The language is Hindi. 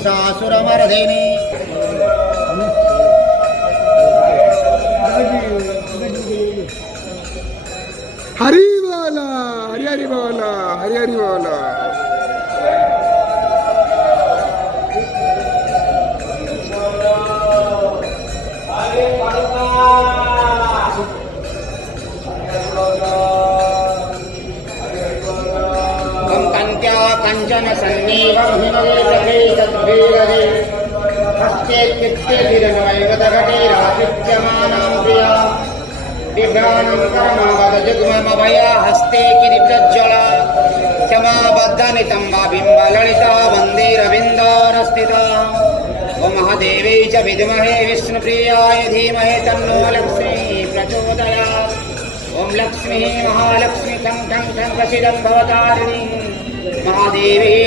महिषासुरमर्दिनी हरी बोला हरि हरि बोला हरि हरि बोला। कंचन सन्नीवं हिमवेदे तद्भीरदे हस्ते चित्ते विरनवैवतघटेराचित्यमानां प्रिया बिभ्राणं कर्मवदजुग्ममभया हस्ते किरीटज्ज्वला क्षमाबद्धनितम्बा बिम्बललिता वन्देरविन्दोरस्थिता ॐ महादेवी च विद्महे विष्णुप्रियाय धीमहि तन्नो लक्ष्मी प्रचोदयात्। ॐ लक्ष्मी महालक्ष्मी ठं ठं ठं प्रसीदं भवतारिणी महादेवी।